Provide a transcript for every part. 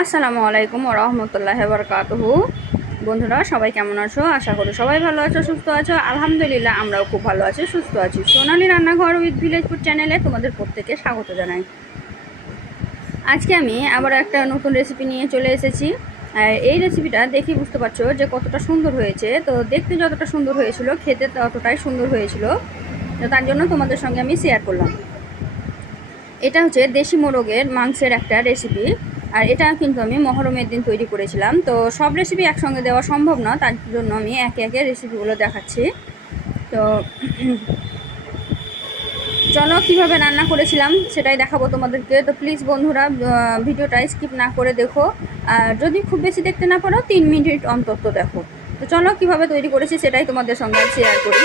আসসালামু আলাইকুম ওয়া রাহমাতুল্লাহি ওয়া বারাকাতুহু। বন্ধুরা সবাই কেমন আছো? আশা করি সবাই ভালো আছো, সুস্থ আছো। আলহামদুলিল্লাহ আমরাও খুব ভালো আছি, সুস্থ আছি। সোনালী রান্নাঘর উইথ ভিলেজ ফুড চ্যানেলে তোমাদের প্রত্যেককে স্বাগত জানাই। আজকে আমি আবার একটা নতুন রেসিপি নিয়ে চলে এসেছি। আর এই রেসিপিটা দেখে বুঝতে পারছো যে কতটা সুন্দর হয়েছে। তো দেখতে যতটা সুন্দর হয়েছিল, খেতে ততটাই সুন্দর হয়েছিল। তো তার জন্য তোমাদের সঙ্গে আমি শেয়ার করলাম। এটা হচ্ছে দেশি মোরগের মাংসের একটা রেসিপি। আর এটা কিন্তু আমি মহরমের দিন তৈরি করেছিলাম। তো সব রেসিপি একসঙ্গে দেওয়া সম্ভব না, তার জন্য আমি একে একে রেসিপিগুলো দেখাচ্ছি। তো চলো কীভাবে রান্না করেছিলাম সেটাই দেখাবো তোমাদেরকে। তো প্লিজ বন্ধুরা ভিডিওটা স্কিপ না করে দেখো। আর যদি খুব বেশি দেখতে না পারো 3 মিনিট অন্তত দেখো। তো চলো কীভাবে তৈরি করেছি সেটাই তোমাদের সঙ্গে শেয়ার করি।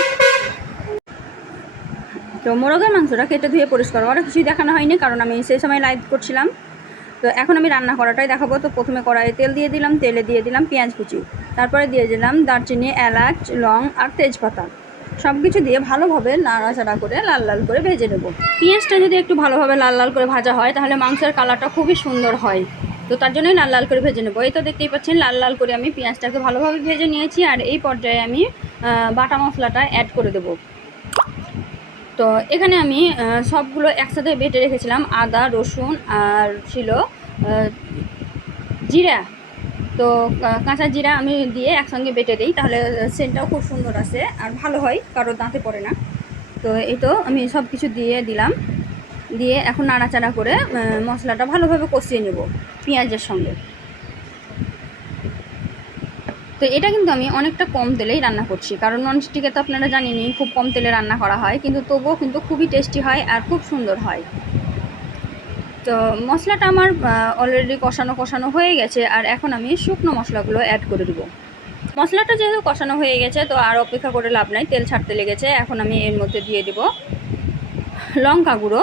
তো মোরগের মাংসটা কেটে ধুয়ে পরিষ্কার করা কিছুই দেখানো হয়নি, কারণ আমি সেই সময় লাইভ করছিলাম। তো এখন আমি রান্না করাটাই দেখাবো। তো প্রথমে কড়াইয়ে তেল দিয়ে দিলাম, তেলে দিয়ে দিলাম পেঁয়াজ কুচি, তারপরে দিয়ে দিলাম দারচিনি, এলাচ, লং আর তেজপাতা। সব কিছু দিয়ে ভালোভাবে নাড়াচাড়া করে লাল লাল করে ভেজে নেব। পেঁয়াজটা যদি একটু ভালোভাবে লাল লাল করে ভাজা হয় তাহলে মাংসের কালারটা খুবই সুন্দর হয়। তো তার জন্যই লাল লাল করে ভেজে নেবো। এই তো দেখতেই পাচ্ছেন লাল লাল করে আমি পেঁয়াজটাকে ভালোভাবে ভেজে নিয়েছি। আর এই পর্যায়ে আমি বাটা মশলাটা অ্যাড করে দেবো। তো এখানে আমি সবগুলো একসাথে বেটে রেখেছিলাম, আদা, রসুন আর ছিল জিরা। তো কাঁচা জিরা আমি দিয়ে একসঙ্গে বেটে দিই, তাহলে সেন্টটাও খুব সুন্দর আসে আর ভালো হয়, কারো দাঁতে পড়ে না। তো এই তো আমি সব কিছু দিয়ে দিলাম, দিয়ে এখন নাড়াচাড়া করে মশলাটা ভালোভাবে কষিয়ে নেব পেঁয়াজের সঙ্গে। তো এটা কিন্তু আমি অনেকটা কম তেলেই রান্না করছি, কারণ ননস্টিকে তো আপনারা জানেনই খুব কম তেলে রান্না করা হয়, কিন্তু তবুও কিন্তু খুবই টেস্টি হয় আর খুব সুন্দর হয়। তো মশলাটা আমার অলরেডি কষানো কষানো হয়ে গেছে। আর এখন আমি শুকনো মশলাগুলো অ্যাড করে দেবো। মশলাটা যেহেতু কষানো হয়ে গেছে তো আর অপেক্ষা করে লাভ নাই, তেল ছাড়তে লেগেছে। এখন আমি এর মধ্যে দিয়ে দেব লঙ্কা গুঁড়ো,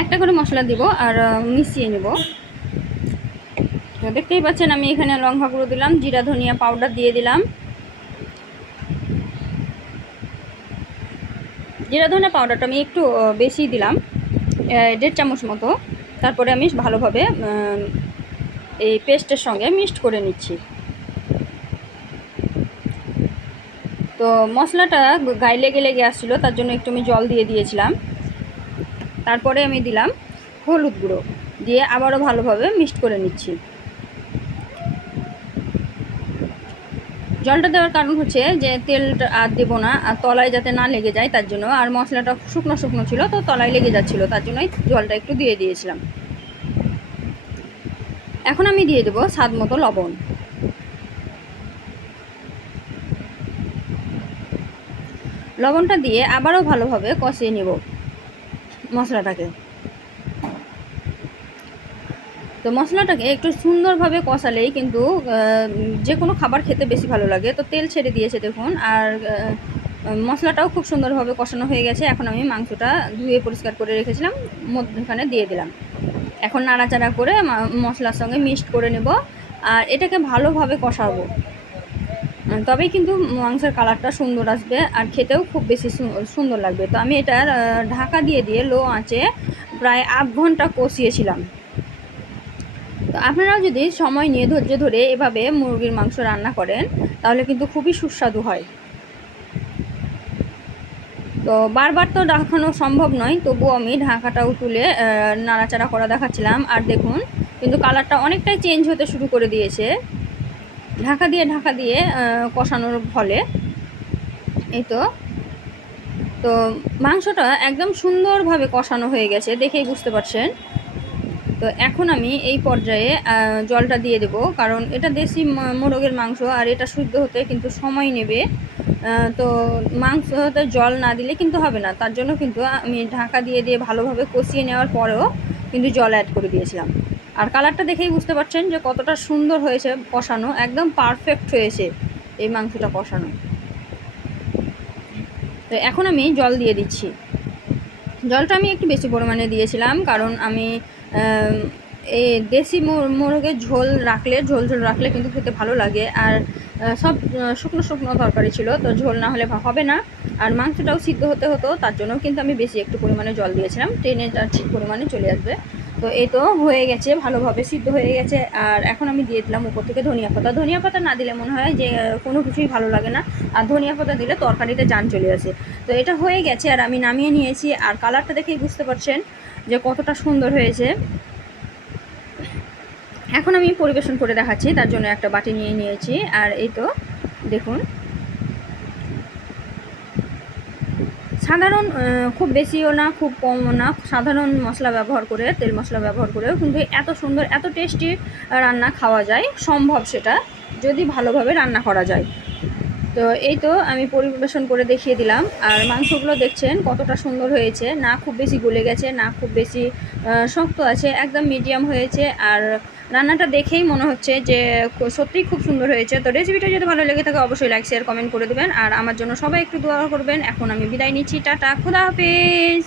একটা করে মশলা দিব আর মিশিয়ে নেব। তো দেখতেই পাচ্ছেন আমি এখানে লঙ্কা গুঁড়ো দিলাম, জিরা ধনিয়া পাউডার দিয়ে দিলাম। জিরা ধনিয়া পাউডারটা আমি একটু বেশি দিলাম, 1.5 চামচ মতো। তারপরে আমি ভালোভাবে এই পেস্টের সঙ্গে মিক্সড করে নিচ্ছি। তো মশলাটা গায়ে লেগে লেগে আসছিলো, তার জন্য একটু আমি জল দিয়ে দিয়েছিলাম। তারপরে আমি দিলাম হলুদ গুঁড়ো, দিয়ে আবারও ভালোভাবে মিক্সড করে নিচ্ছি। জলটা দেওয়ার কারণ হচ্ছে যে তেলটা আর দেবো না, আর তলায় যাতে না লেগে যায় তার জন্য। আর মশলাটা শুকনো শুকনো ছিল তো তলায় লেগে যাচ্ছিলো, তার জন্যই জলটা একটু দিয়ে দিয়েছিলাম। এখন আমি দিয়ে দেবো স্বাদ মতো লবণ। লবণটা দিয়ে আবারও ভালোভাবে কষিয়ে নেব মশলাটাকে। তো মশলাটাকে একটু সুন্দরভাবে কষালেই কিন্তু যে কোনো খাবার খেতে বেশি ভালো লাগে। তো তেল ছেড়ে দিয়েছে দেখুন, আর মশলাটাও খুব সুন্দরভাবে কষানো হয়ে গেছে। এখন আমি মাংসটা ধুয়ে পরিষ্কার করে রেখেছিলাম মধ্যখানে দিয়ে দিলাম। এখন নাড়াচাড়া করে মশলার সঙ্গে মিক্সড করে নেব আর এটাকে ভালোভাবে কষাবো, তবেই কিন্তু মাংসের কালারটা সুন্দর আসবে আর খেতেও খুব বেশি সুন্দর লাগবে। তো আমি এটা ঢাকা দিয়ে দিয়ে লো আঁচে প্রায় 8 ঘন্টা কষিয়েছিলাম। তো আপনারাও যদি সময় নিয়ে ধৈর্য ধরে এভাবে মুরগির মাংস রান্না করেন তাহলে কিন্তু খুবই সুস্বাদু হয়। তো বারবার তো দেখানো সম্ভব নয়, তবুও আমি ঢাকাটাও তুলে নাড়াচাড়া করা দেখাচ্ছিলাম। আর দেখুন কিন্তু কালারটা অনেকটাই চেঞ্জ হতে শুরু করে দিয়েছে ঢাকা দিয়ে কষানোর ফলে। এই তো তো মাংসটা একদম সুন্দরভাবে কষানো হয়ে গেছে, দেখেই বুঝতে পারছেন। তো এখন আমি এই পর্যায়ে জলটা দিয়ে দেব, কারণ এটা দেশি মোরগের মাংস আর এটা শুদ্ধ হতে কিন্তু সময় নেবে। তো মাংসতে জল না দিলে কিন্তু হবে না, তার জন্য কিন্তু আমি ঢাকা দিয়ে দিয়ে ভালোভাবে কষিয়ে নেওয়ার পরেও কিন্তু জল অ্যাড করে দিয়েছিলাম। আর কালারটা দেখেই বুঝতে পারছেন যে কতটা সুন্দর হয়েছে কষানো, একদম পারফেক্ট হয়েছে এই মাংসটা কষানো। তো এখন আমি জল দিয়ে দিচ্ছি। জলটা আমি একটু বেশি পরিমাণে দিয়েছিলাম, কারণ আমি এই দেশি মোরগের ঝোল রাখলে কিন্তু খেতে ভালো লাগে। আর সব শুকনো শুকনো তরকারি ছিল, তো ঝোল না হলে হবে না। আর মাংসটাও সিদ্ধ হতে হতো, তার জন্য কিন্তু আমি বেশি একটু পরিমাণে জল দিয়েছিলাম, টেনে ঠিক পরিমাণে চলে আসবে। তো এই তো হয়ে গেছে, ভালোভাবে সিদ্ধ হয়ে গেছে। আর এখন আমি দিয়ে দিলাম উপর থেকে ধনিয়া পাতা। ধনিয়া পাতা না দিলে মনে হয় যে কোনো কিছুই ভালো লাগে না, আর ধনিয়া পাতা দিলে তরকারিতে জান চলে আসে। তো এটা হয়ে গেছে আর আমি নামিয়ে নিয়েছি। আর কালারটা দেখেই বুঝতে পারছেন যে কতটা সুন্দর হয়েছে। এখন আমি পরিবেশন করে দেখাচ্ছি, তার জন্য একটা বাটি নিয়ে নিয়েছি। আর এই তো দেখুন, সাধারণ খুব বেশিও না খুব কমও না, সাধারণ মশলা ব্যবহার করে, তেল মশলা ব্যবহার করেও কিন্তু এত সুন্দর এত টেস্টি রান্না খাওয়া যায়, সম্ভব সেটা যদি ভালোভাবে রান্না করা যায়। তো এই তো আমি পরিবেশন করে দেখিয়ে দিলাম। আর মাংসগুলো দেখছেন কতটা সুন্দর হয়েছে, না খুব বেশি গলে গেছে না খুব বেশি শক্ত আছে, একদম মিডিয়াম হয়েছে। আর রান্নাটা দেখেই মনে হচ্ছে যে সত্যিই খুব সুন্দর হয়েছে। তো রেসিপিটা যদি ভালো লেগে থাকে অবশ্যই লাইক শেয়ার কমেন্ট করে দেবেন, আর আমার জন্য সবাই একটু দোয়া করবেন। এখন আমি বিদায় নিচ্ছি, টাটা, খুদা হাফেজ।